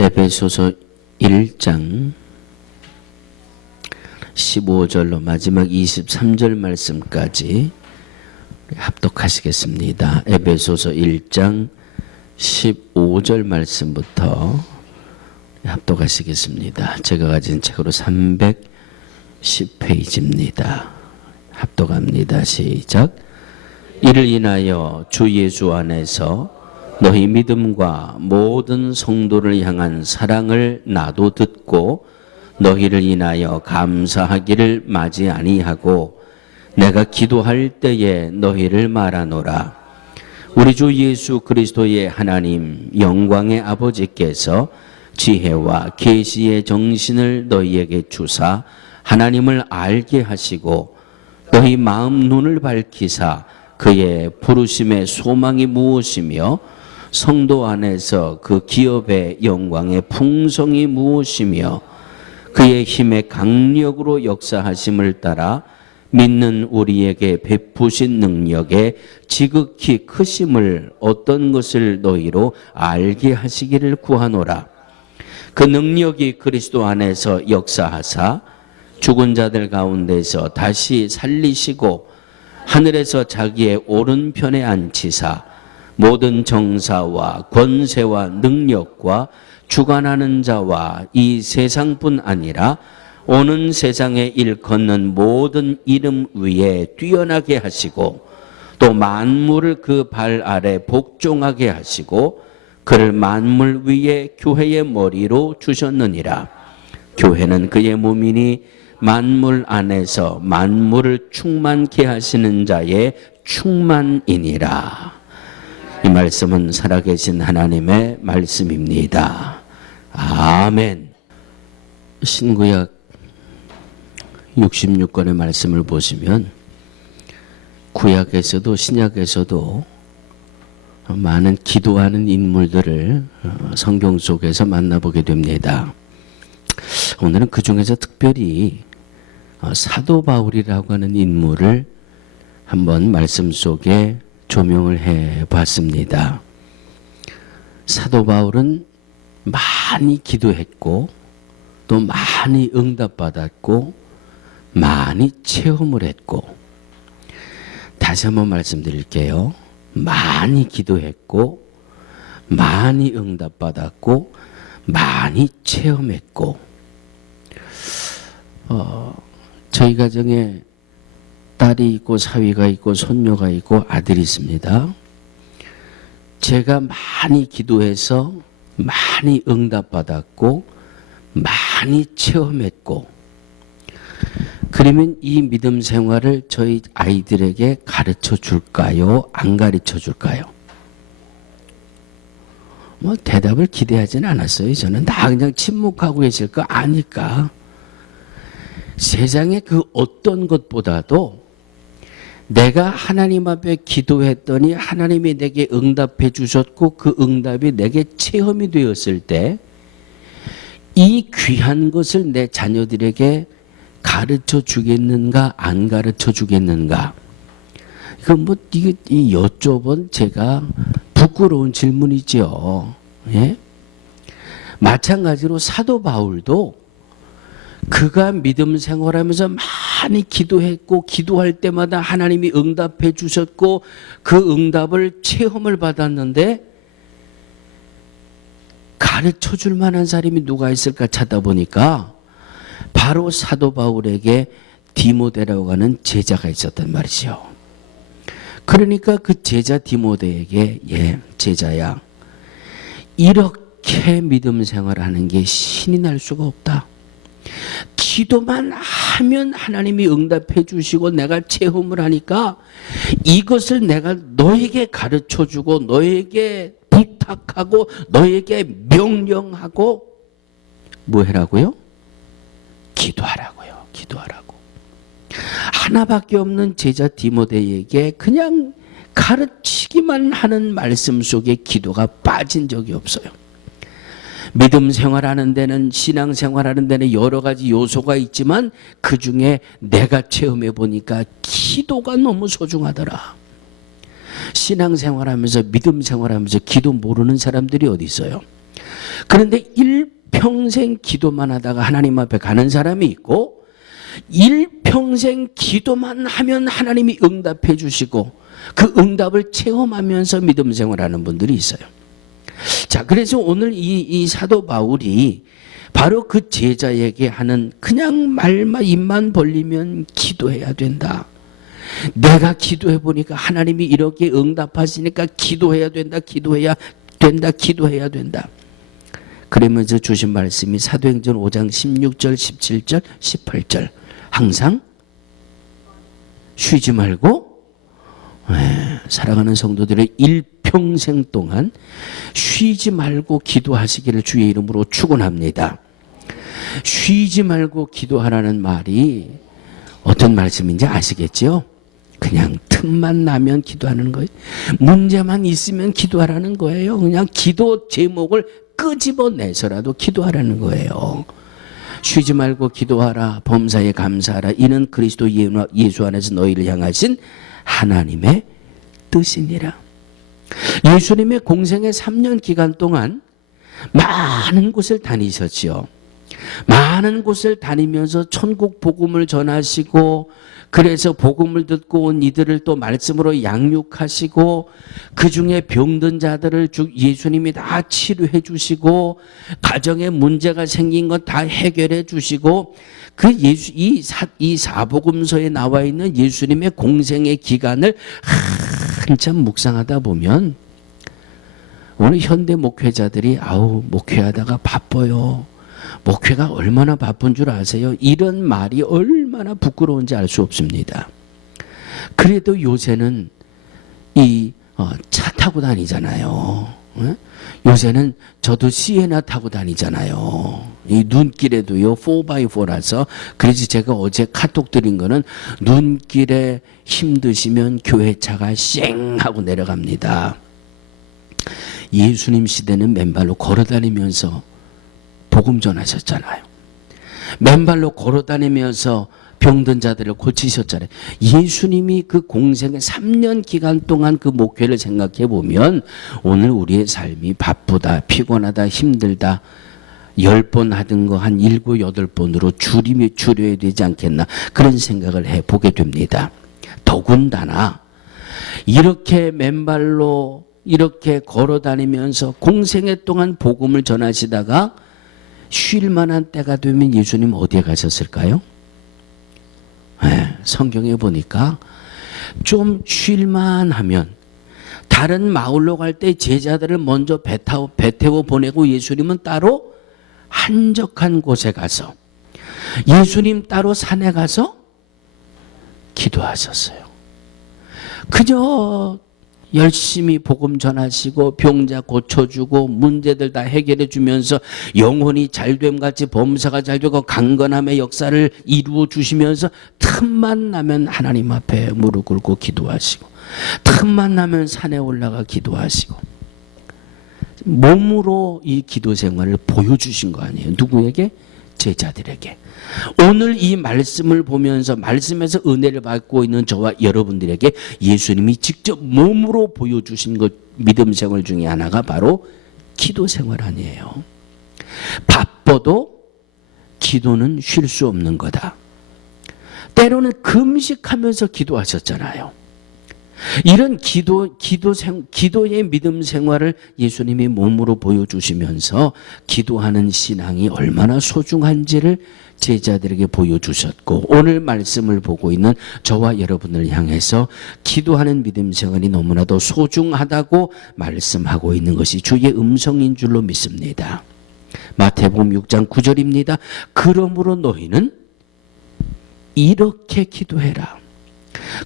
에베소서 1장 15절로 마지막 23절 말씀까지 합독하시겠습니다. 에베소서 1장 15절 말씀부터 합독하시겠습니다. 제가 가진 책으로 310페이지입니다. 합독합니다. 시작. 이를 인하여 주 예수 안에서 너희 믿음과 모든 성도를 향한 사랑을 나도 듣고 너희를 인하여 감사하기를 마지 아니하고 내가 기도할 때에 너희를 말하노라. 우리 주 예수 그리스도의 하나님 영광의 아버지께서 지혜와 계시의 정신을 너희에게 주사 하나님을 알게 하시고 너희 마음 눈을 밝히사 그의 부르심의 소망이 무엇이며 성도 안에서 그 기업의 영광의 풍성이 무엇이며 그의 힘의 강력으로 역사하심을 따라 믿는 우리에게 베푸신 능력의 지극히 크심을 어떤 것을 너희로 알게 하시기를 구하노라. 그 능력이 그리스도 안에서 역사하사 죽은 자들 가운데서 다시 살리시고 하늘에서 자기의 오른편에 앉히사 모든 정사와 권세와 능력과 주관하는 자와 이 세상뿐 아니라 오는 세상에 일컫는 모든 이름 위에 뛰어나게 하시고 또 만물을 그 발 아래 복종하게 하시고 그를 만물 위에 교회의 머리로 주셨느니라. 교회는 그의 몸이니 만물 안에서 만물을 충만케 하시는 자의 충만이니라. 이 말씀은 살아계신 하나님의 말씀입니다. 아멘. 신구약 66권의 말씀을 보시면 구약에서도 신약에서도 많은 기도하는 인물들을 성경 속에서 만나보게 됩니다. 오늘은 그 중에서 특별히 사도 바울이라고 하는 인물을 한번 말씀 속에 조명을 해봤습니다. 사도 바울은 많이 기도했고 또 많이 응답받았고 많이 체험을 했고, 다시 한번 말씀드릴게요. 많이 기도했고 많이 응답받았고 많이 체험했고, 저희 가정에 딸이 있고 사위가 있고 손녀가 있고 아들이 있습니다. 제가 많이 기도해서 많이 응답받았고 많이 체험했고, 그러면 이 믿음 생활을 저희 아이들에게 가르쳐 줄까요? 안 가르쳐 줄까요? 대답을 기대하지는 않았어요. 저는 다 그냥 침묵하고 계실 거 아니까. 세상의 그 어떤 것보다도 내가 하나님 앞에 기도했더니 하나님이 내게 응답해 주셨고 그 응답이 내게 체험이 되었을 때 이 귀한 것을 내 자녀들에게 가르쳐 주겠는가 안 가르쳐 주겠는가, 이건 이게 여쭤본 제가 부끄러운 질문이죠. 예? 마찬가지로 사도 바울도 그가 믿음 생활하면서 많이 기도했고 기도할 때마다 하나님이 응답해 주셨고 그 응답을 체험을 받았는데 가르쳐 줄 만한 사람이 누가 있을까 찾아보니까 바로 사도 바울에게 디모데라고 하는 제자가 있었단 말이죠. 그러니까 그 제자 디모데에게 제자야, 이렇게 믿음 생활하는 게 신이 날 수가 없다. 기도만 하면 하나님이 응답해 주시고 내가 체험을 하니까 이것을 내가 너에게 가르쳐 주고 너에게 부탁하고 너에게 명령하고 뭐 해라고요? 기도하라고요. 기도하라고. 하나밖에 없는 제자 디모데에게 그냥 가르치기만 하는 말씀 속에 기도가 빠진 적이 없어요. 믿음 생활하는 데는, 신앙 생활하는 데는 여러 가지 요소가 있지만 그 중에 내가 체험해 보니까 기도가 너무 소중하더라. 신앙 생활하면서 믿음 생활하면서 기도 모르는 사람들이 어디 있어요? 그런데 일평생 기도만 하다가 하나님 앞에 가는 사람이 있고, 일평생 기도만 하면 하나님이 응답해 주시고 그 응답을 체험하면서 믿음 생활하는 분들이 있어요. 자, 그래서 오늘 이 사도 바울이 바로 그 제자에게 하는, 그냥 말만 입만 벌리면 기도해야 된다. 내가 기도해 보니까 하나님이 이렇게 응답하시니까 기도해야 된다, 기도해야 된다, 기도해야 된다. 그러면서 주신 말씀이 사도행전 5장 16절, 17절, 18절. 항상 쉬지 말고, 사랑하는 성도들의 일평생 동안 쉬지 말고 기도하시기를 주의 이름으로 축원합니다. 쉬지 말고 기도하라는 말이 어떤 말씀인지 아시겠죠? 그냥 틈만 나면 기도하는 거예요. 문제만 있으면 기도하라는 거예요. 그냥 기도 제목을 끄집어내서라도 기도하라는 거예요. 쉬지 말고 기도하라. 범사에 감사하라. 이는 그리스도 예수 안에서 너희를 향하신 하나님의 뜻이니라. 예수님의 공생의 3년 기간 동안 많은 곳을 다니셨지요. 많은 곳을 다니면서 천국 복음을 전하시고, 그래서 복음을 듣고 온 이들을 또 말씀으로 양육하시고, 그 중에 병든 자들을 예수님이 다 치료해 주시고, 가정에 문제가 생긴 것 다 해결해 주시고, 이 사복음서에 나와 있는 예수님의 공생의 기간을 한참 묵상하다 보면, 오늘 현대 목회자들이 목회하다가 바빠요. 목회가 얼마나 바쁜 줄 아세요? 이런 말이 얼마나 부끄러운지 알 수 없습니다. 그래도 요새는 차 타고 다니잖아요. 요새는 저도 시에나 타고 다니잖아요. 이 눈길에도요 4x4라서. 그래서 제가 어제 카톡 드린 거는, 눈길에 힘드시면 교회차가 쌩 하고 내려갑니다. 예수님 시대는 맨발로 걸어다니면서 복음 전하셨잖아요. 맨발로 걸어다니면서 병든 자들을 고치셨잖아요. 예수님이 그 공생의 3년 기간 동안 그 목회를 생각해 보면, 오늘 우리의 삶이 바쁘다, 피곤하다, 힘들다, 10번 하던 거 한 7, 8번으로 줄여야 되지 않겠나, 그런 생각을 해보게 됩니다. 더군다나 이렇게 맨발로 이렇게 걸어다니면서 공생애 동안 복음을 전하시다가 쉴 만한 때가 되면 예수님 어디에 가셨을까요? 성경에 보니까 좀 쉴만 하면 다른 마을로 갈 때 제자들을 먼저 배 태워 보내고, 예수님은 따로 한적한 곳에 가서, 예수님 따로 산에 가서 기도하셨어요. 그저 열심히 복음 전하시고 병자 고쳐주고 문제들 다 해결해 주면서 영혼이 잘됨 같이 범사가 잘되고 강건함의 역사를 이루어 주시면서, 틈만 나면 하나님 앞에 무릎 꿇고 기도하시고, 틈만 나면 산에 올라가 기도하시고, 몸으로 이 기도 생활을 보여주신 거 아니에요. 누구에게? 제자들에게. 오늘 이 말씀을 보면서 말씀에서 은혜를 받고 있는 저와 여러분들에게 예수님이 직접 몸으로 보여주신 것, 믿음 생활 중에 하나가 바로 기도 생활 아니에요. 바빠도 기도는 쉴 수 없는 거다. 때로는 금식하면서 기도하셨잖아요. 이런 기도의 믿음 생활을 예수님이 몸으로 보여주시면서 기도하는 신앙이 얼마나 소중한지를 제자들에게 보여주셨고, 오늘 말씀을 보고 있는 저와 여러분을 향해서 기도하는 믿음 생활이 너무나도 소중하다고 말씀하고 있는 것이 주의 음성인 줄로 믿습니다. 마태복음 6장 9절입니다. 그러므로 너희는 이렇게 기도해라.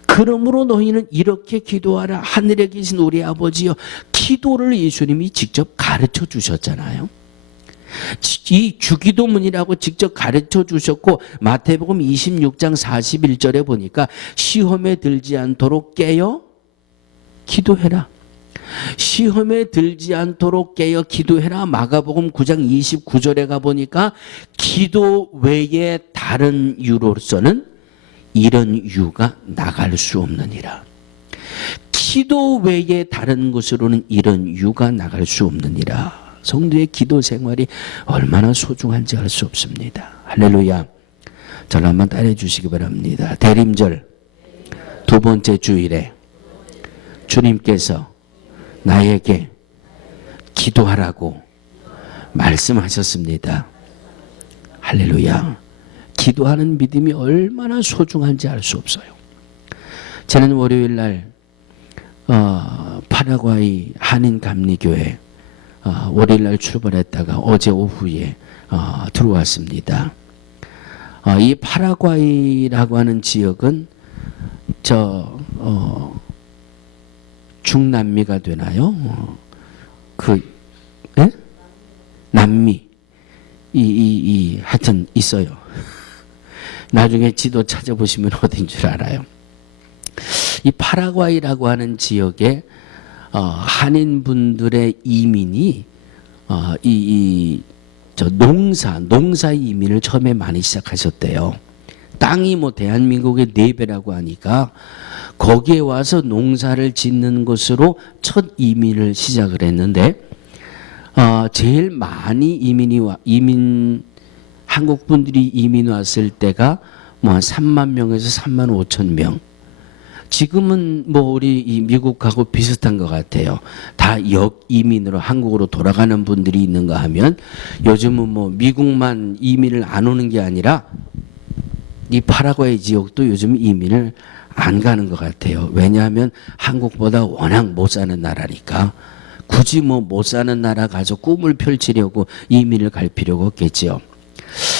그러므로 너희는 이렇게 기도하라. 하늘에 계신 우리 아버지여. 기도를 예수님이 직접 가르쳐 주셨잖아요. 이 주기도문이라고 직접 가르쳐 주셨고, 마태복음 26장 41절에 보니까 시험에 들지 않도록 깨어 기도해라. 시험에 들지 않도록 깨어 기도해라. 마가복음 9장 29절에 가보니까 기도 외에 다른 유로서는 이런 유가 나갈 수 없느니라. 기도 외에 다른 것으로는 이런 유가 나갈 수 없느니라. 성도의 기도 생활이 얼마나 소중한지 알 수 없습니다. 할렐루야. 저를 한번 따라해 주시기 바랍니다. 대림절 두 번째 주일에 주님께서 나에게 기도하라고 말씀하셨습니다. 할렐루야. 기도하는 믿음이 얼마나 소중한지 알 수 없어요. 저는 월요일 날 파라과이 한인감리교회 월요일 날 출발했다가 어제 오후에 들어왔습니다. 이 파라과이라고 하는 지역은 중남미가 되나요? 남미 하여튼 있어요. 나중에 지도 찾아보시면 어딘 줄 알아요. 이 파라과이라고 하는 지역에 한인분들의 이민이 농사 이민을 처음에 많이 시작하셨대요. 땅이 뭐 대한민국의 4배라고 하니까 거기에 와서 농사를 짓는 것으로 첫 이민을 시작을 했는데 제일 많이 한국 분들이 이민 왔을 때가 뭐 한 3만 명에서 3만 5천 명. 지금은 뭐 우리 이 미국하고 비슷한 것 같아요. 다 역이민으로 한국으로 돌아가는 분들이 있는가 하면 요즘은 뭐 미국만 이민을 안 오는 게 아니라 이 파라과이 지역도 요즘 이민을 안 가는 것 같아요. 왜냐하면 한국보다 워낙 못 사는 나라니까 굳이 뭐 못 사는 나라 가서 꿈을 펼치려고 이민을 갈 필요가 없겠지요.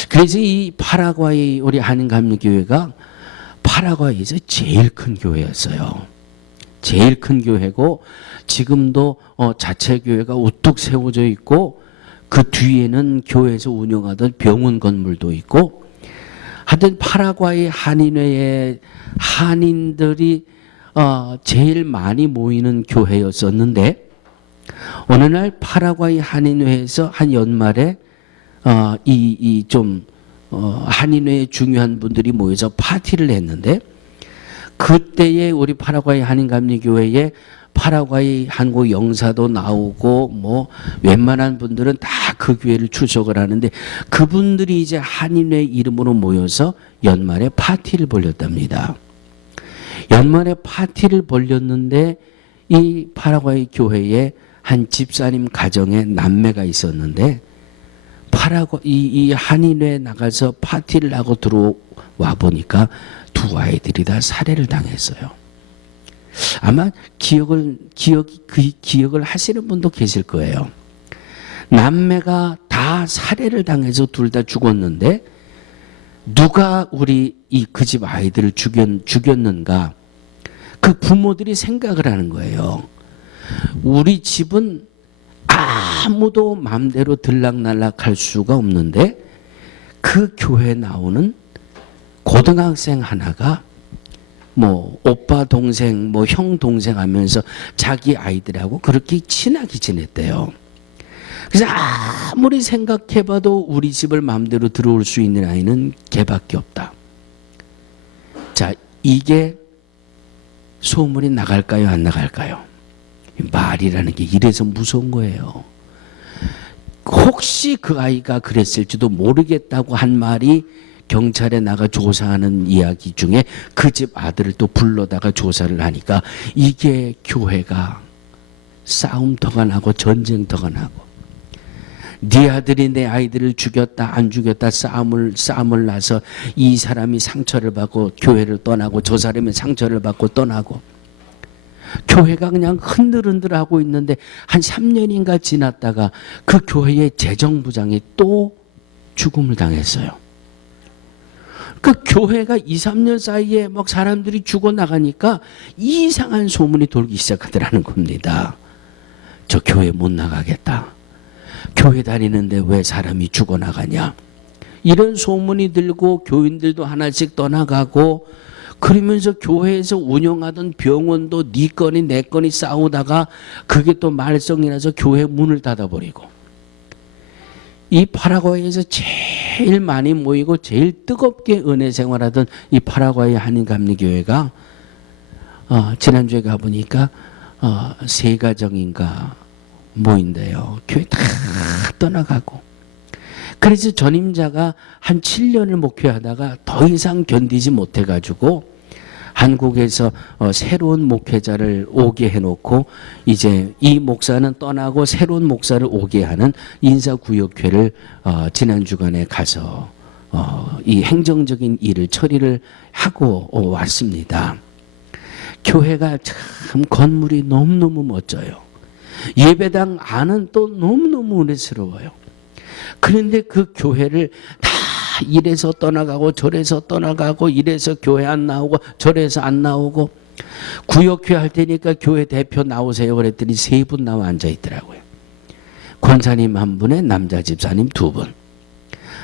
그래서 이 파라과이 우리 한인감리교회가 파라과이에서 제일 큰 교회였어요. 제일 큰 교회고 지금도 자체 교회가 우뚝 세워져 있고 그 뒤에는 교회에서 운영하던 병원 건물도 있고 하여튼 파라과이 한인회에 한인들이 제일 많이 모이는 교회였었는데 어느 날 파라과이 한인회에서 한 연말에 한인회의 중요한 분들이 모여서 파티를 했는데 그때에 우리 파라과이 한인감리교회에 파라과이 한국 영사도 나오고 뭐 웬만한 분들은 다 그 교회를 출석을 하는데 그분들이 이제 한인회 이름으로 모여서 연말에 파티를 벌였답니다. 연말에 파티를 벌였는데 이 파라과이 교회에 한 집사님 가정에 남매가 있었는데 이 한인회에 나가서 파티를 하고 들어와 보니까 두 아이들이 다 살해를 당했어요. 아마 기억을 하시는 분도 계실 거예요. 남매가 다 살해를 당해서 둘 다 죽었는데 누가 우리 그 집 아이들을 죽였는가? 그 부모들이 생각을 하는 거예요. 우리 집은 아무도 마음대로 들락날락할 수가 없는데 그 교회에 나오는 고등학생 하나가 뭐 오빠 동생 뭐 형 동생 하면서 자기 아이들하고 그렇게 친하게 지냈대요. 그래서 아무리 생각해봐도 우리 집을 마음대로 들어올 수 있는 아이는 걔밖에 없다. 자, 이게 소문이 나갈까요 안 나갈까요? 말이라는 게 이래서 무서운 거예요. 혹시 그 아이가 그랬을지도 모르겠다고 한 말이 경찰에 나가 조사하는 이야기 중에 그 집 아들을 또 불러다가 조사를 하니까 이게 교회가 싸움터가 나고 전쟁터가 나고 네 아들이 내 아이들을 죽였다 안 죽였다 싸움을 나서 이 사람이 상처를 받고 교회를 떠나고 저 사람이 상처를 받고 떠나고 교회가 그냥 흔들흔들하고 있는데 한 3년인가 지났다가 그 교회의 재정부장이 또 죽음을 당했어요. 그 교회가 2, 3년 사이에 막 사람들이 죽어나가니까 이상한 소문이 돌기 시작하더라는 겁니다. 저 교회 못 나가겠다. 교회 다니는데 왜 사람이 죽어나가냐. 이런 소문이 들고 교인들도 하나씩 떠나가고 그러면서 교회에서 운영하던 병원도 네 건이 내 건이 싸우다가 그게 또 말썽이 나서 교회 문을 닫아버리고 이 파라과이에서 제일 많이 모이고 제일 뜨겁게 은혜 생활하던 이 파라과이 한인감리교회가 지난주에 가보니까 세 가정인가 모인대요. 교회 다 떠나가고. 그래서 전임자가 한 7년을 목회하다가 더 이상 견디지 못해가지고 한국에서 새로운 목회자를 오게 해놓고 이제 이 목사는 떠나고 새로운 목사를 오게 하는 인사구역회를 지난 주간에 가서 이 행정적인 일을 처리를 하고 왔습니다. 교회가 참 건물이 너무너무 멋져요. 예배당 안은 또 너무너무 은혜스러워요. 그런데 그 교회를 다 이래서 떠나가고 저래서 떠나가고 이래서 교회 안 나오고 저래서 안 나오고 구역회 할 테니까 교회 대표 나오세요 그랬더니 3분 나와 앉아 있더라고요. 권사님 1분에 남자 집사님 2분.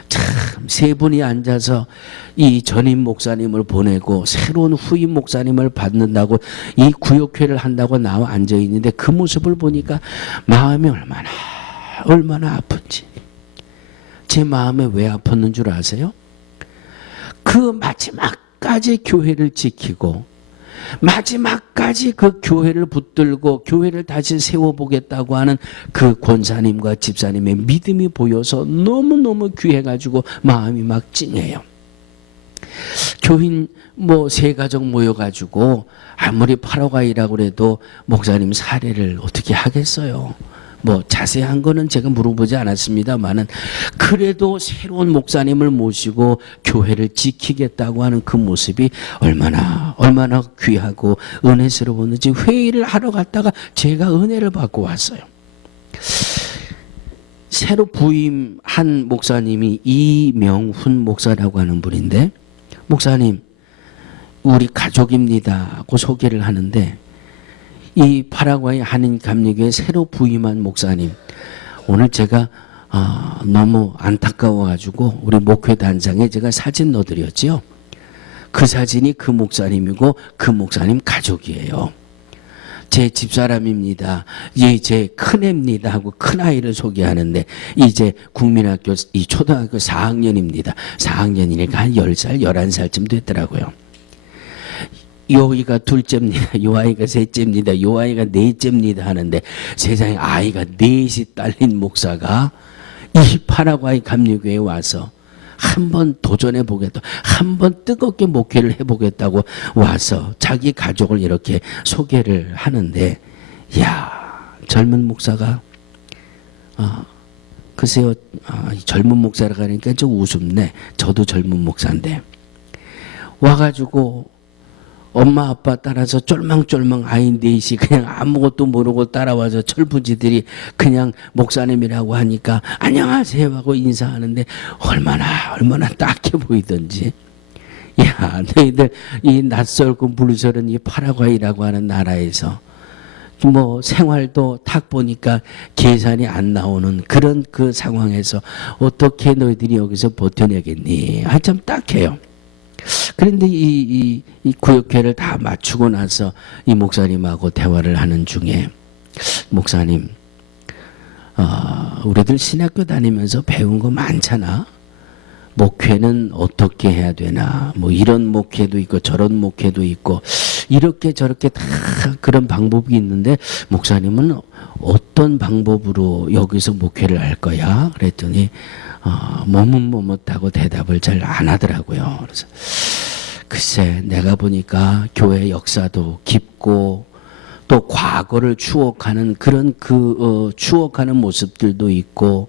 참 3분이 앉아서 이 전임 목사님을 보내고 새로운 후임 목사님을 받는다고 이 구역회를 한다고 나와 앉아 있는데 그 모습을 보니까 마음이 얼마나 아픈지. 제 마음에 왜 아팠는 줄 아세요? 그 마지막까지 교회를 지키고 마지막까지 그 교회를 붙들고 교회를 다시 세워보겠다고 하는 그 권사님과 집사님의 믿음이 보여서 너무너무 귀해가지고 마음이 막 찡해요. 교인 세 가족 모여가지고 아무리 8호가이라고 해도 목사님 사례를 어떻게 하겠어요? 자세한 거는 제가 물어보지 않았습니다만은 그래도 새로운 목사님을 모시고 교회를 지키겠다고 하는 그 모습이 얼마나 귀하고 은혜스러웠는지 회의를 하러 갔다가 제가 은혜를 받고 왔어요. 새로 부임한 목사님이 이명훈 목사라고 하는 분인데 목사님 우리 가족입니다 하고 소개를 하는데 이 파라과이 한인감리교회 새로 부임한 목사님 오늘 제가 너무 안타까워가지고 우리 목회단장에 제가 사진 넣어드렸죠. 그 사진이 그 목사님이고 그 목사님 가족이에요. 제 집사람입니다. 제 큰애입니다 하고 큰아이를 소개하는데 이제 국민학교 이 초등학교 4학년입니다. 4학년이니까 한 10살 11살쯤 됐더라고요. 요 아이가 둘째입니다. 요 아이가 셋째입니다. 요 아이가 넷째입니다 하는데 세상에 아이가 넷이 딸린 목사가 이 파라과이 감리교회에 와서 한번 도전해 보겠다. 한번 뜨겁게 목회를 해보겠다고 와서 자기 가족을 이렇게 소개를 하는데 이야 젊은 목사가 글쎄요 젊은 목사라고 하니까 좀 우습네. 저도 젊은 목사인데 와가지고 엄마 아빠 따라서 쫄망쫄망 아이 넷이 그냥 아무것도 모르고 따라와서 철부지들이 그냥 목사님이라고 하니까 안녕하세요 하고 인사하는데 얼마나 딱해 보이던지. 야 너희들 이 낯설고 물설은 이 파라과이라고 하는 나라에서 생활도 딱 보니까 계산이 안 나오는 그런 그 상황에서 어떻게 너희들이 여기서 버텨내겠니? 참 딱해요. 그런데 이 구역회를 다 마치고 나서 이 목사님하고 대화를 하는 중에 목사님 우리들 신학교 다니면서 배운 거 많잖아. 목회는 어떻게 해야 되나 이런 목회도 있고 저런 목회도 있고 이렇게 저렇게 다 그런 방법이 있는데 목사님은 어떤 방법으로 여기서 목회를 할 거야? 그랬더니 머뭇머뭇하고 대답을 잘 안 하더라고요. 그래서 글쎄 내가 보니까 교회 역사도 깊고 또 과거를 추억하는 그런 추억하는 모습들도 있고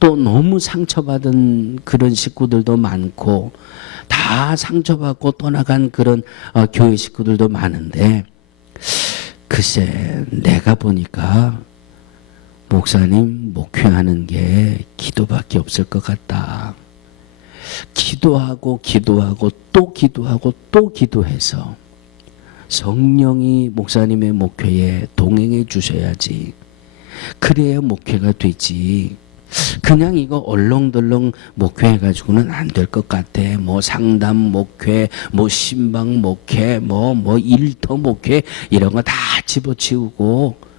또 너무 상처받은 그런 식구들도 많고 다 상처받고 떠나간 그런 교회 식구들도 많은데 글쎄 내가 보니까 목사님 목회하는 게 기도밖에 없을 것 같다. 기도하고 또 기도하고 또 기도해서 성령이 목사님의 목회에 동행해 주셔야지. 그래야 목회가 되지. 그냥 이거 얼렁덜렁 목회해가지고는 안 될 것 같아. 상담 목회, 신방 목회, 일터 목회 이런 거 다 집어치우고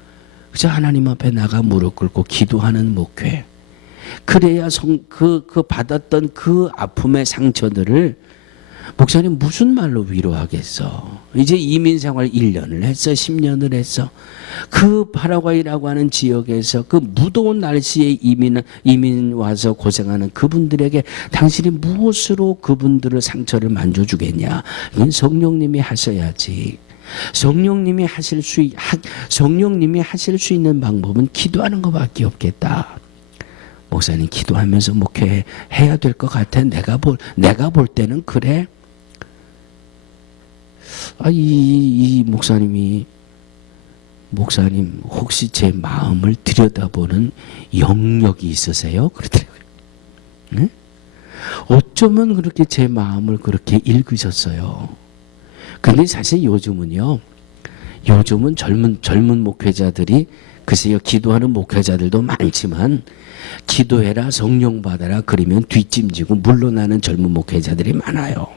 그저 하나님 앞에 나가 무릎 꿇고 기도하는 목회. 그래야 그 받았던 그 아픔의 상처들을 목사님 무슨 말로 위로하겠어? 이제 이민 생활 1년을 했어, 10년을 했어. 그 파라과이라고 하는 지역에서 그 무더운 날씨에 이민 와서 고생하는 그분들에게 당신이 무엇으로 그분들의 상처를 만져주겠냐? 이건 성령님이 하셔야지. 성령님이 하실 수 있는 방법은 기도하는 것밖에 없겠다. 목사님 기도하면서 목회해야 될 것 같아. 내가 볼 때는 그래. 이 목사님 혹시 제 마음을 들여다보는 영역이 있으세요? 그러더라고요. 네? 어쩌면 그렇게 제 마음을 그렇게 읽으셨어요. 근데 사실 요즘은 젊은 목회자들이 글쎄요, 기도하는 목회자들도 많지만 기도해라 성령 받아라 그러면 뒷짐지고 물러나는 젊은 목회자들이 많아요.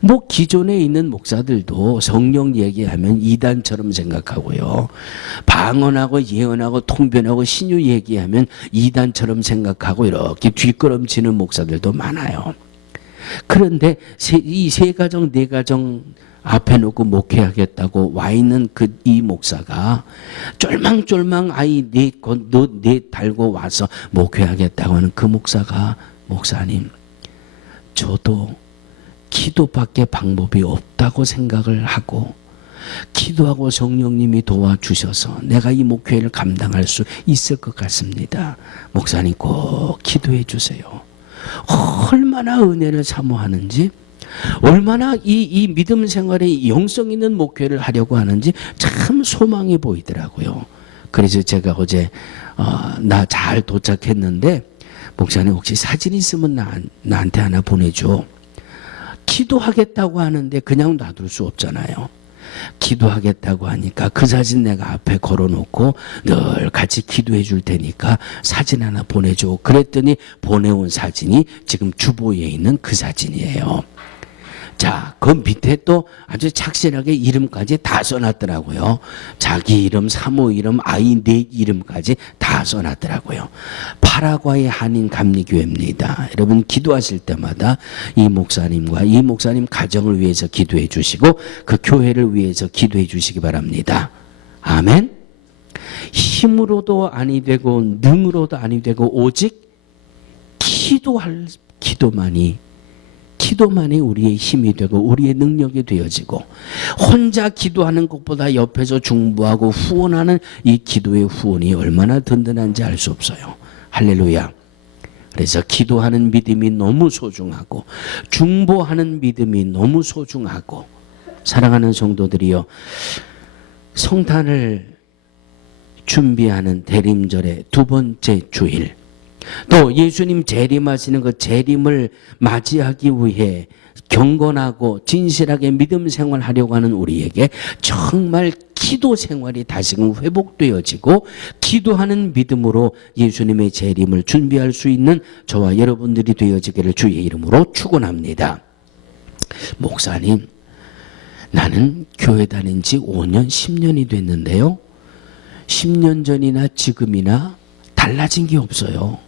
뭐 기존에 있는 목사들도 성령 얘기하면 이단처럼 생각하고요. 방언하고 예언하고 통변하고 신유 얘기하면 이단처럼 생각하고 이렇게 뒷걸음치는 목사들도 많아요. 그런데 이 세 가정 네 가정 앞에 놓고 목회하겠다고 와 있는 이 목사가 쫄망쫄망 아이 넷 달고 와서 목회하겠다고 하는 그 목사가 목사님 저도 기도밖에 방법이 없다고 생각을 하고 기도하고 성령님이 도와주셔서 내가 이 목회를 감당할 수 있을 것 같습니다. 목사님 꼭 기도해 주세요. 얼마나 은혜를 사모하는지 얼마나 이 믿음 생활에 영성 있는 목회를 하려고 하는지 참 소망이 보이더라고요. 그래서 제가 어제 나 잘 도착했는데 목사님 혹시 사진 있으면 나한테 하나 보내줘. 기도하겠다고 하는데 그냥 놔둘 수 없잖아요. 기도하겠다고 하니까 그 사진 내가 앞에 걸어놓고 늘 같이 기도해 줄 테니까 사진 하나 보내줘. 그랬더니 보내온 사진이 지금 주보에 있는 그 사진이에요. 자, 그 밑에 또 아주 착실하게 이름까지 다 써놨더라고요. 자기 이름, 사모 이름, 아이 넷 이름까지 다 써놨더라고요. 파라과이 한인 감리교회입니다. 여러분 기도하실 때마다 이 목사님과 이 목사님 가정을 위해서 기도해 주시고 그 교회를 위해서 기도해 주시기 바랍니다. 아멘. 힘으로도 아니 되고 능으로도 아니 되고 오직 기도만이 우리의 힘이 되고 우리의 능력이 되어지고 혼자 기도하는 것보다 옆에서 중보하고 후원하는 이 기도의 후원이 얼마나 든든한지 알 수 없어요. 할렐루야. 그래서 기도하는 믿음이 너무 소중하고 중보하는 믿음이 너무 소중하고 사랑하는 성도들이요. 성탄을 준비하는 대림절의 두 번째 주일 또 예수님 재림하시는 그 재림을 맞이하기 위해 경건하고 진실하게 믿음 생활하려고 하는 우리에게 정말 기도 생활이 다시금 회복되어지고 기도하는 믿음으로 예수님의 재림을 준비할 수 있는 저와 여러분들이 되어지기를 주의 이름으로 축원합니다. 목사님, 나는 교회 다닌 지 5년, 10년이 됐는데요. 10년 전이나 지금이나 달라진 게 없어요.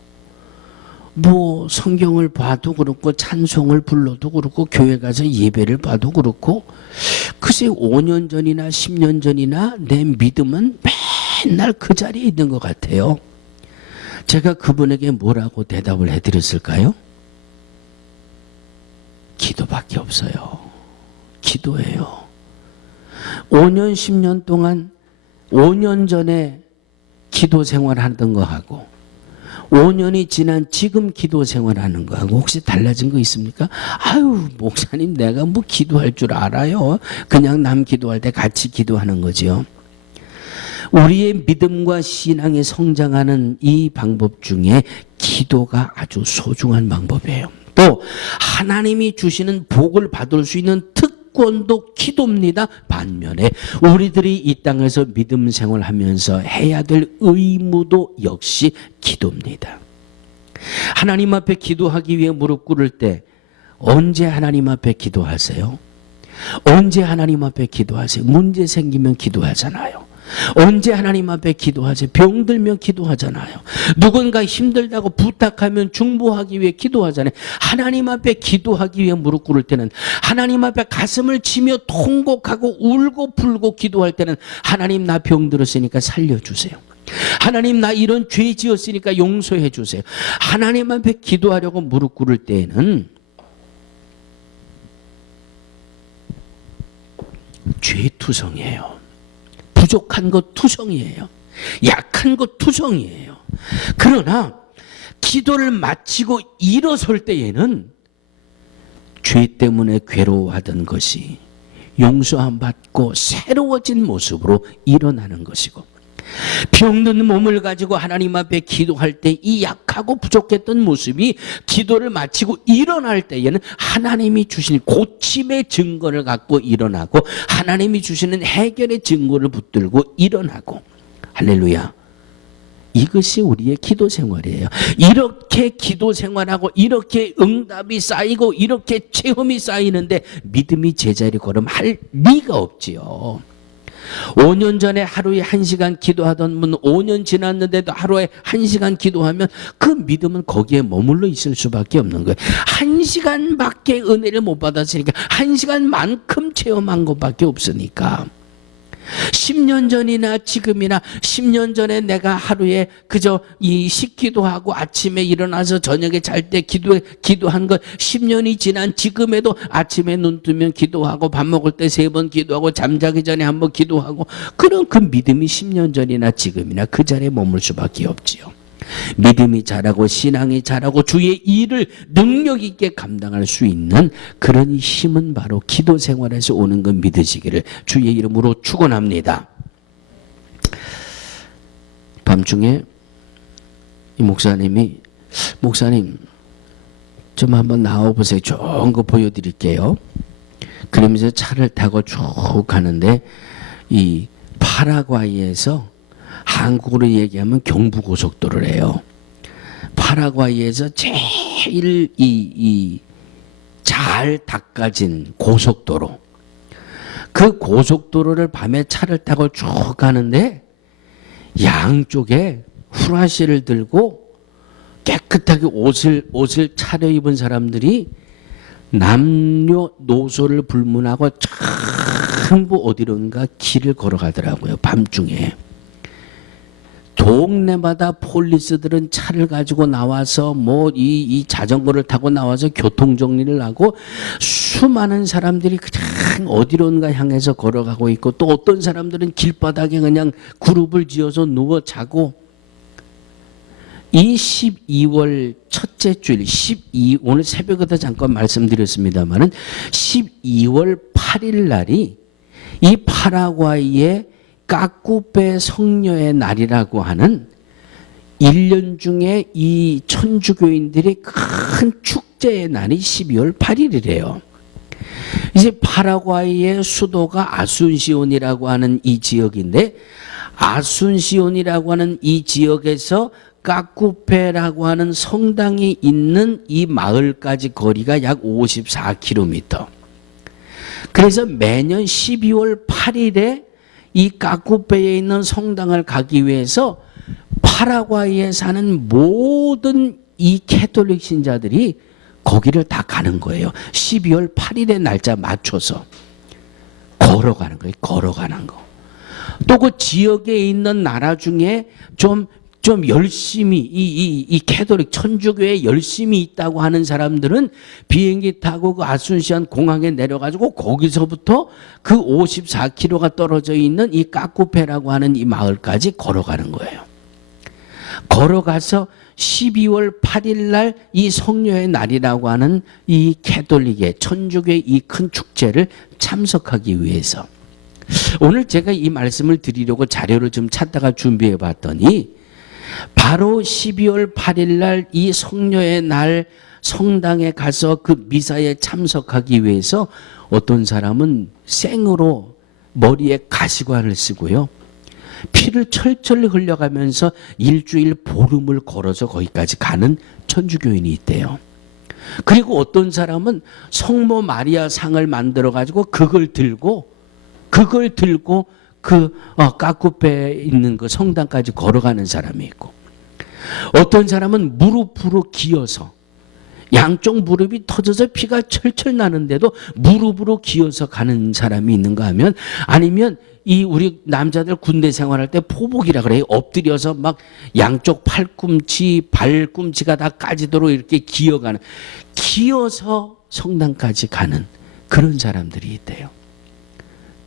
뭐 성경을 봐도 그렇고 찬송을 불러도 그렇고 교회 가서 예배를 봐도 그렇고 글쎄 5년 전이나 10년 전이나 내 믿음은 맨날 그 자리에 있는 것 같아요. 제가 그분에게 뭐라고 대답을 해드렸을까요? 기도밖에 없어요. 기도예요. 5년 10년 동안 5년 전에 기도 생활하던 거하고 5년이 지난 지금 기도 생활하는 거하고 혹시 달라진 거 있습니까? 아유 목사님 내가 뭐 기도할 줄 알아요. 그냥 남 기도할 때 같이 기도하는 거죠. 우리의 믿음과 신앙이 성장하는 이 방법 중에 기도가 아주 소중한 방법이에요. 또 하나님이 주시는 복을 받을 수 있는 특권도 기도입니다. 반면에 우리들이 이 땅에서 믿음 생활하면서 해야 될 의무도 역시 기도입니다. 하나님 앞에 기도하기 위해 무릎 꿇을 때 언제 하나님 앞에 기도하세요? 언제 하나님 앞에 기도하세요? 문제 생기면 기도하잖아요. 언제 하나님 앞에 기도하세요? 병들면 기도하잖아요. 누군가 힘들다고 부탁하면 중보하기 위해 기도하잖아요. 하나님 앞에 기도하기 위해 무릎 꿇을 때는, 하나님 앞에 가슴을 치며 통곡하고 울고 불고 기도할 때는 하나님 나 병들었으니까 살려주세요. 하나님 나 이런 죄 지었으니까 용서해 주세요. 하나님 앞에 기도하려고 무릎 꿇을 때에는 죄투성이에요. 부족한 것 투성이에요. 약한 것 투성이에요. 그러나 기도를 마치고 일어설 때에는 죄 때문에 괴로워하던 것이 용서함 받고 새로워진 모습으로 일어나는 것이고, 병든 몸을 가지고 하나님 앞에 기도할 때 이 약하고 부족했던 모습이 기도를 마치고 일어날 때에는 하나님이 주신 고침의 증거를 갖고 일어나고, 하나님이 주시는 해결의 증거를 붙들고 일어나고. 할렐루야. 이것이 우리의 기도 생활이에요. 이렇게 기도 생활하고 이렇게 응답이 쌓이고 이렇게 체험이 쌓이는데 믿음이 제자리 걸음할 리가 없지요. 5년 전에 하루에 1시간 기도하던 분 5년 지났는데도 하루에 1시간 기도하면 그 믿음은 거기에 머물러 있을 수밖에 없는 거예요. 1시간밖에 은혜를 못 받았으니까 1시간만큼 체험한 것밖에 없으니까. 10년 전이나 지금이나 10년 전에 내가 하루에 그저 이 식기도하고 아침에 일어나서 저녁에 잘 때 기도한 것, 10년이 지난 지금에도 아침에 눈 뜨면 기도하고 밥 먹을 때 3번 기도하고 잠자기 전에 1번 기도하고, 그런 그 믿음이 10년 전이나 지금이나 그 자리에 머물 수밖에 없지요. 믿음이 자라고 신앙이 자라고 주의 일을 능력 있게 감당할 수 있는 그런 힘은 바로 기도 생활에서 오는 것 믿으시기를 주의 이름으로 축원합니다. 밤중에 이 목사님이, 목사님 좀 한번 나와보세요. 좋은 거 보여드릴게요. 그러면서 차를 타고 쭉 가는데 이 파라과이에서, 한국으로 얘기하면 경부고속도로래요. 파라과이에서 제일 잘 닦아진 고속도로. 그 고속도로를 밤에 차를 타고 쭉 가는데 양쪽에 후라시를 들고 깨끗하게 옷을 차려입은 사람들이 남녀노소를 불문하고 전부 어디론가 길을 걸어가더라고요. 밤중에. 동네마다 폴리스들은 차를 가지고 나와서 이 자전거를 타고 나와서 교통정리를 하고, 수많은 사람들이 그냥 어디론가 향해서 걸어가고 있고, 또 어떤 사람들은 길바닥에 그냥 그룹을 지어서 누워 자고. 이 12월 첫째 주일, 오늘 새벽에도 잠깐 말씀드렸습니다마는 12월 8일 날이 이 파라과이의 까꾸페 성녀의 날이라고 하는 1년 중에 이 천주교인들의 큰 축제의 날이 12월 8일이래요. 이제 파라과이의 수도가 아순시온이라고 하는 이 지역인데, 아순시온이라고 하는 이 지역에서 까꾸페라고 하는 성당이 있는 이 마을까지 거리가 약 54km. 그래서 매년 12월 8일에 이 까꾸페에 있는 성당을 가기 위해서 파라과이에 사는 모든 이 캐톨릭 신자들이 거기를 다 가는 거예요. 12월 8일의 날짜 맞춰서 걸어가는 거예요. 걸어가는 거. 또 그 지역에 있는 나라 중에 좀 열심히 이 캐톨릭 천주교에 열심히 있다고 하는 사람들은 비행기 타고 그 아순시안 공항에 내려가지고 거기서부터 그 54km가 떨어져 있는 이 까꾸페라고 하는 이 마을까지 걸어가는 거예요. 걸어가서 12월 8일 날 이 성녀의 날이라고 하는 이 캐톨릭의 천주교의 이 큰 축제를 참석하기 위해서, 오늘 제가 이 말씀을 드리려고 자료를 좀 찾다가 준비해 봤더니, 바로 12월 8일 날 이 성녀의 날 성당에 가서 그 미사에 참석하기 위해서 어떤 사람은 생으로 머리에 가시관을 쓰고요, 피를 철철 흘려가면서 일주일 보름을 걸어서 거기까지 가는 천주교인이 있대요. 그리고 어떤 사람은 성모 마리아 상을 만들어 가지고 그걸 들고 까꾸페에 있는 그 성당까지 걸어가는 사람이 있고, 어떤 사람은 무릎으로 기어서 양쪽 무릎이 터져서 피가 철철 나는데도 무릎으로 기어서 가는 사람이 있는가 하면, 아니면 이 우리 남자들 군대 생활할 때 포복이라 그래요. 엎드려서 막 양쪽 팔꿈치, 발꿈치가 다 까지도록 이렇게 기어서 성당까지 가는 그런 사람들이 있대요.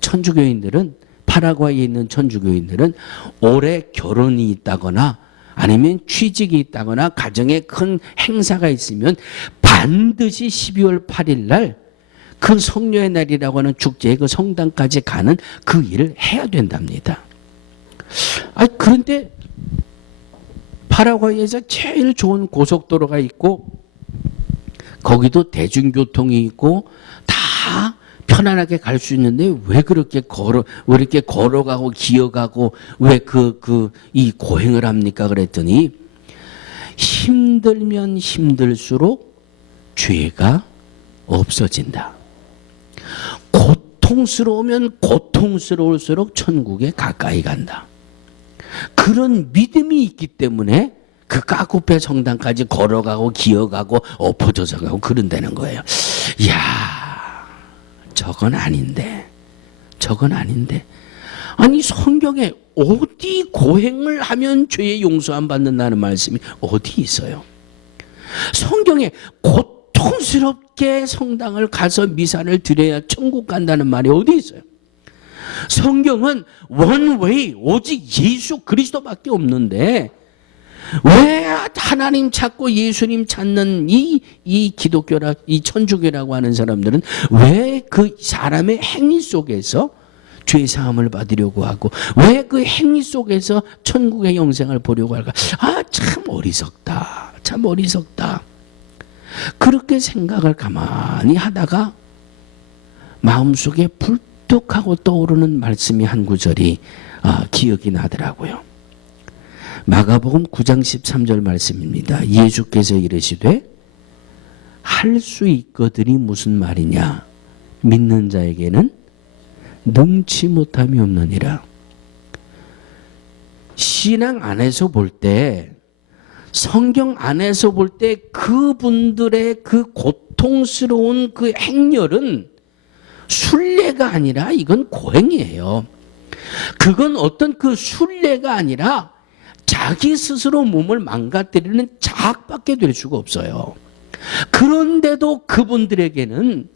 천주교인들은, 파라과이에 있는 천주교인들은 올해 결혼이 있다거나 아니면 취직이 있다거나 가정에 큰 행사가 있으면 반드시 12월 8일 날 그 성녀의 날이라고 하는 축제에 그 성당까지 가는 그 일을 해야 된답니다. 그런데 파라과이에서 제일 좋은 고속도로가 있고, 거기도 대중교통이 있고 다 편안하게 갈 수 있는데 왜 이렇게 걸어가고 기어가고 왜 이 고행을 합니까? 그랬더니, 힘들면 힘들수록 죄가 없어진다. 고통스러우면 고통스러울수록 천국에 가까이 간다. 그런 믿음이 있기 때문에 그 까꾸페 성당까지 걸어가고 기어가고 엎어져서 가고 그런다는 거예요. 이야, 저건 아닌데. 아니, 성경에 어디 고행을 하면 죄의 용서 안 받는다는 말씀이 어디 있어요? 성경에 고통스럽게 성당을 가서 미사를 드려야 천국 간다는 말이 어디 있어요? 성경은 원웨이, 오직 예수 그리스도밖에 없는데 왜 하나님 찾고 예수님 찾는 이 기독교라, 이 천주교라고 하는 사람들은 왜 그 사람의 행위 속에서 죄 사함을 받으려고 하고, 왜 그 행위 속에서 천국의 영생을 보려고 할까? 참 어리석다. 그렇게 생각을 가만히 하다가 마음속에 불뚝하고 떠오르는 말씀이 한 구절이 기억이 나더라고요. 마가복음 9장 13절 말씀입니다. 예수께서 이르시되 할 수 있거든이 무슨 말이냐? 믿는 자에게는 능치 못함이 없느니라. 신앙 안에서 볼 때, 성경 안에서 볼 때 그분들의 그 고통스러운 그 행렬은 순례가 아니라 이건 고행이에요. 그건 어떤 그 순례가 아니라 자기 스스로 몸을 망가뜨리는 자학밖에 될 수가 없어요. 그런데도 그분들에게는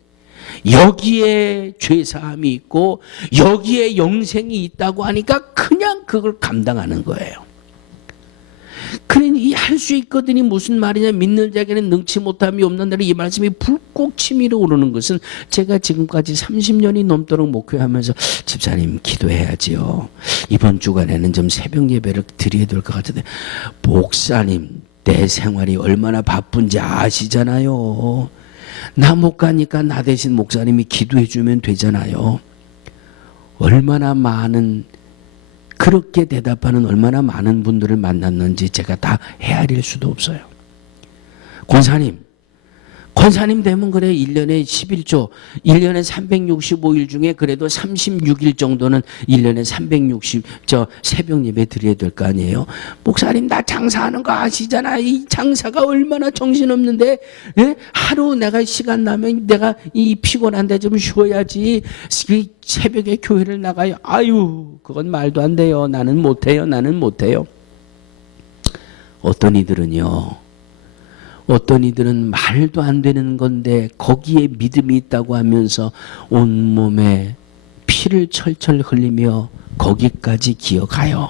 여기에 죄사함이 있고 여기에 영생이 있다고 하니까 그냥 그걸 감당하는 거예요. 그러니 할 수 있거든이 무슨 말이냐? 믿는 자에게는 능치 못함이 없는다는 이 말씀이 불꽃 치밀어 오르는 것은, 제가 지금까지 30년이 넘도록 목회하면서 집사님 기도해야지요, 이번 주간에는 좀 새벽 예배를 드려야 될 것 같은데, 목사님 내 생활이 얼마나 바쁜지 아시잖아요. 나 못 가니까 나 대신 목사님이 기도해 주면 되잖아요. 얼마나 많은, 그렇게 대답하는 얼마나 많은 분들을 만났는지 제가 다 헤아릴 수도 없어요. 권사님 되면 그래 1년에 11조, 1년에 365일 중에 그래도 36일 정도는 1년에 360 새벽 예배 드려야 될 거 아니에요. 목사님 나 장사하는 거 아시잖아. 이 장사가 얼마나 정신없는데, 예? 하루 내가 시간 나면 내가 이 피곤한데 좀 쉬어야지 새벽에 교회를 나가요. 아유, 그건 말도 안 돼요. 나는 못해요. 어떤 이들은 말도 안 되는 건데 거기에 믿음이 있다고 하면서 온몸에 피를 철철 흘리며 거기까지 기어가요.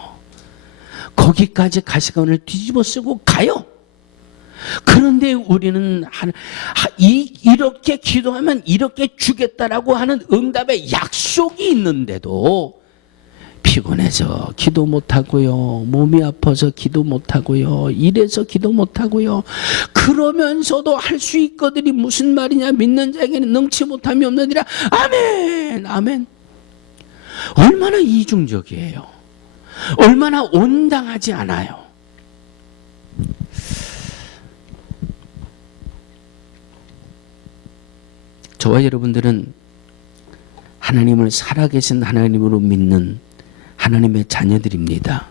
거기까지 가시관을 뒤집어 쓰고 가요. 그런데 우리는 이렇게 기도하면 이렇게 주겠다라고 하는 응답의 약속이 있는데도 피곤해서 기도 못하고요, 몸이 아파서 기도 못하고요, 이래서 기도 못하고요, 그러면서도 할 수 있거든이 무슨 말이냐? 믿는 자에게는 능치 못함이 없느니라. 아멘. 얼마나 이중적이에요. 얼마나 온당하지 않아요. 저와 여러분들은 하나님을 살아계신 하나님으로 믿는 하나님의 자녀들입니다.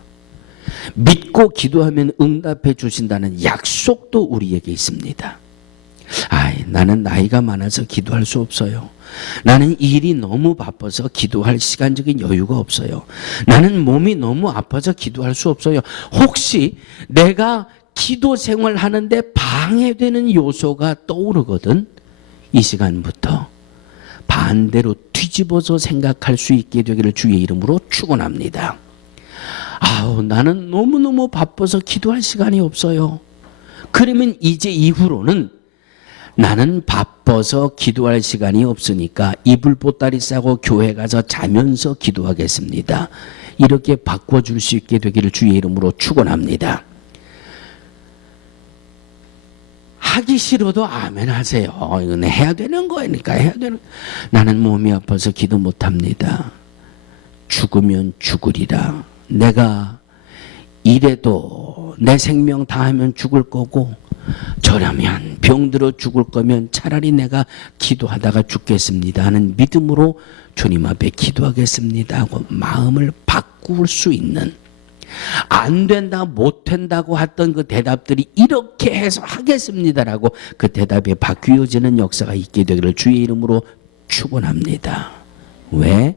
믿고 기도하면 응답해 주신다는 약속도 우리에게 있습니다. 나는 나이가 많아서 기도할 수 없어요. 나는 일이 너무 바빠서 기도할 시간적인 여유가 없어요. 나는 몸이 너무 아파서 기도할 수 없어요. 혹시 내가 기도 생활하는데 방해되는 요소가 떠오르거든, 이 시간부터 반대로 뒤집어서 생각할 수 있게 되기를 주의 이름으로 축원합니다. 나는 너무너무 바빠서 기도할 시간이 없어요. 그러면 이제 이후로는 나는 바빠서 기도할 시간이 없으니까 이불 보따리 싸고 교회 가서 자면서 기도하겠습니다. 이렇게 바꿔줄 수 있게 되기를 주의 이름으로 축원합니다. 하기 싫어도 아멘 하세요. 이건 해야 되는 거니까 해야 되는. 나는 몸이 아파서 기도 못합니다. 죽으면 죽으리라. 내가 이래도 내 생명 다하면 죽을 거고 저라면 병들어 죽을 거면 차라리 내가 기도하다가 죽겠습니다 하는 믿음으로 주님 앞에 기도하겠습니다 하고 마음을 바꿀 수 있는, 안 된다 못 된다고 했던 그 대답들이 이렇게 해서 하겠습니다라고 그 대답이 바뀌어지는 역사가 있게 되기를 주의 이름으로 축원합니다. 왜?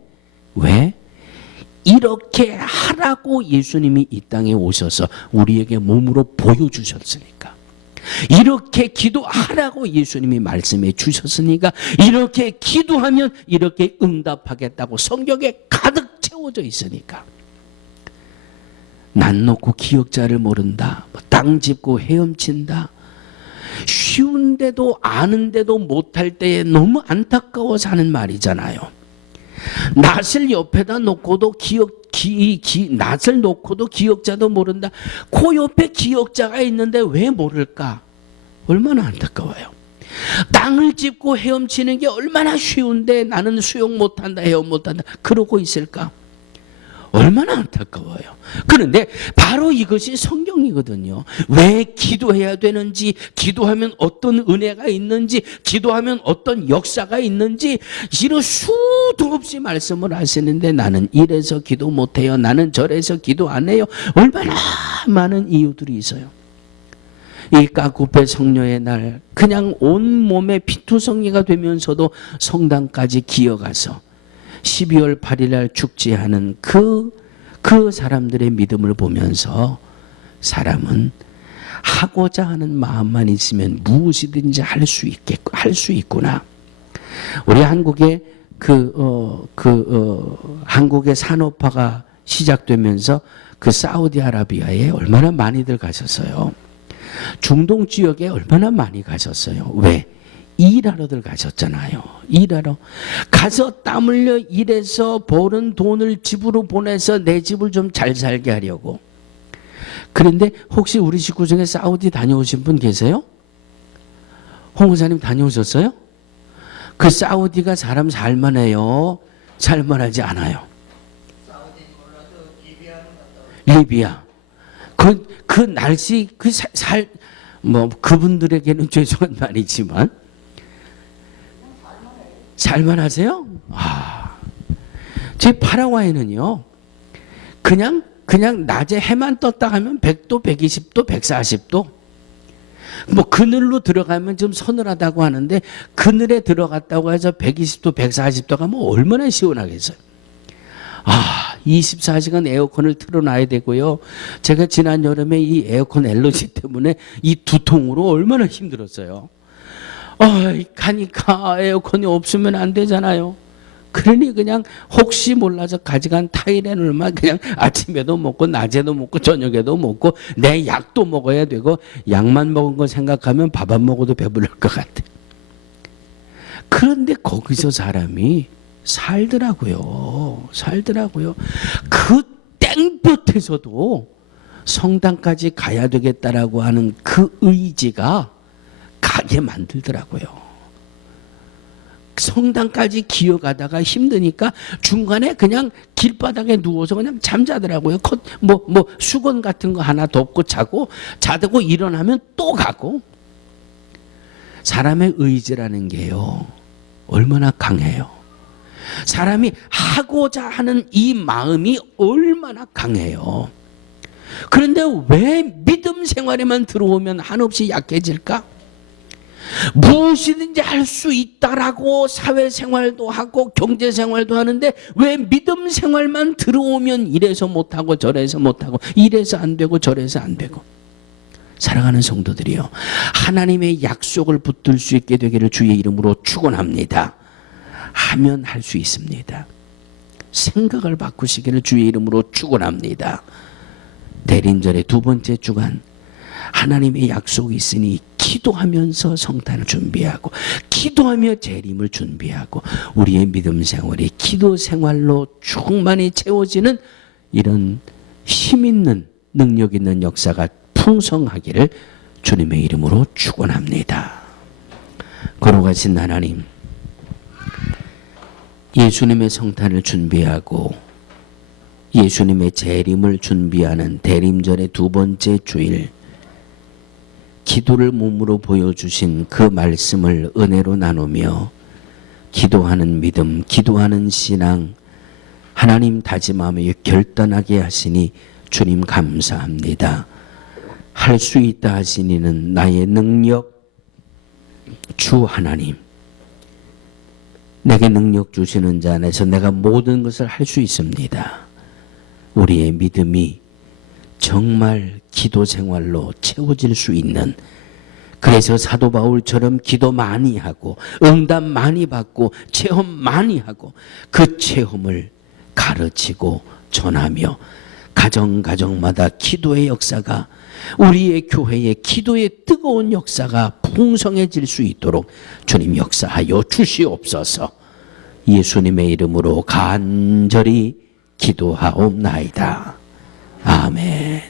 이렇게 하라고 예수님이 이 땅에 오셔서 우리에게 몸으로 보여주셨으니까, 이렇게 기도하라고 예수님이 말씀해 주셨으니까, 이렇게 기도하면 이렇게 응답하겠다고 성경에 가득 채워져 있으니까. 난 놓고 기억자를 모른다, 땅 짚고 헤엄친다, 쉬운데도 아는데도 못할 때에 너무 안타까워서 하는 말이잖아요. 낫을 옆에다 놓고도 낫을 놓고도 기억자도 모른다. 그 옆에 기억자가 있는데 왜 모를까? 얼마나 안타까워요. 땅을 짚고 헤엄치는 게 얼마나 쉬운데 나는 수영 못한다, 헤엄 못한다 그러고 있을까? 얼마나 안타까워요. 그런데 바로 이것이 성경이거든요. 왜 기도해야 되는지, 기도하면 어떤 은혜가 있는지, 기도하면 어떤 역사가 있는지 이런 수도 없이 말씀을 하시는데 나는 이래서 기도 못해요, 나는 저래서 기도 안 해요. 얼마나 많은 이유들이 있어요. 이 까쿠페 성녀의 날 그냥 온몸에 피투성이가 되면서도 성당까지 기어가서 12월 8일 날 축제하는 그 사람들의 믿음을 보면서 사람은 하고자 하는 마음만 있으면 무엇이든지 할 수 있구나. 우리 한국의 한국의 산업화가 시작되면서 그 사우디아라비아에 얼마나 많이들 가셨어요. 중동 지역에 얼마나 많이 가셨어요. 왜? 일하러들 가셨잖아요. 일하러 가서 땀 흘려 일해서 버는 돈을 집으로 보내서 내 집을 좀 잘 살게 하려고. 그런데 혹시 우리 식구 중에 사우디 다녀오신 분 계세요? 홍 권사님 다녀오셨어요? 그 사우디가 사람 살만해요? 살만하지 않아요? 리비아. 그 날씨 그분들에게는 죄송한 말이지만 살만하세요? 제 파라과이는요, 그냥 낮에 해만 떴다 하면 100도, 120도, 140도. 그늘로 들어가면 좀 서늘하다고 하는데 그늘에 들어갔다고 해서 120도, 140도 가면 얼마나 시원하겠어요. 24시간 에어컨을 틀어놔야 되고요. 제가 지난 여름에 이 에어컨 엘러지 때문에 이 두통으로 얼마나 힘들었어요. 가니까 에어컨이 없으면 안 되잖아요. 그러니 그냥 혹시 몰라서 가져간 타이레놀만 그냥 아침에도 먹고 낮에도 먹고 저녁에도 먹고 내 약도 먹어야 되고, 약만 먹은 거 생각하면 밥 안 먹어도 배부를 것 같아. 그런데 거기서 사람이 살더라고요. 그 땡볕에서도 성당까지 가야 되겠다라고 하는 그 의지가 가게 만들더라고요. 성당까지 기어가다가 힘드니까 중간에 그냥 길바닥에 누워서 그냥 잠자더라고요. 수건 같은 거 하나 덮고 자고 일어나면 또 가고. 사람의 의지라는 게요, 얼마나 강해요. 사람이 하고자 하는 이 마음이 얼마나 강해요. 그런데 왜 믿음 생활에만 들어오면 한없이 약해질까? 무엇이든지 할 수 있다라고 사회생활도 하고 경제생활도 하는데 왜 믿음 생활만 들어오면 이래서 못하고 저래서 못하고 이래서 안 되고 저래서 안 되고. 사랑하는 성도들이요, 하나님의 약속을 붙들 수 있게 되기를 주의 이름으로 축원합니다. 하면 할 수 있습니다. 생각을 바꾸시기를 주의 이름으로 축원합니다. 대림절의 두 번째 주간, 하나님의 약속이 있으니 기도하면서 성탄을 준비하고 기도하며 재림을 준비하고 우리의 믿음 생활이 기도 생활로 충만히 채워지는 이런 힘 있는 능력 있는 역사가 풍성하기를 주님의 이름으로 축원합니다. 거룩하신 하나님, 예수님의 성탄을 준비하고 예수님의 재림을 준비하는 대림절의 두 번째 주일, 기도를 몸으로 보여주신 그 말씀을 은혜로 나누며 기도하는 믿음, 기도하는 신앙, 하나님 다짐하며 결단하게 하시니 주님 감사합니다. 할 수 있다 하시니는 나의 능력, 주 하나님, 내게 능력 주시는 자 안에서 내가 모든 것을 할 수 있습니다. 우리의 믿음이 정말 기도 생활로 채워질 수 있는, 그래서 사도 바울처럼 기도 많이 하고 응답 많이 받고 체험 많이 하고 그 체험을 가르치고 전하며 가정마다 기도의 역사가, 우리의 교회의 기도의 뜨거운 역사가 풍성해질 수 있도록 주님 역사하여 주시옵소서. 예수님의 이름으로 간절히 기도하옵나이다. 아멘.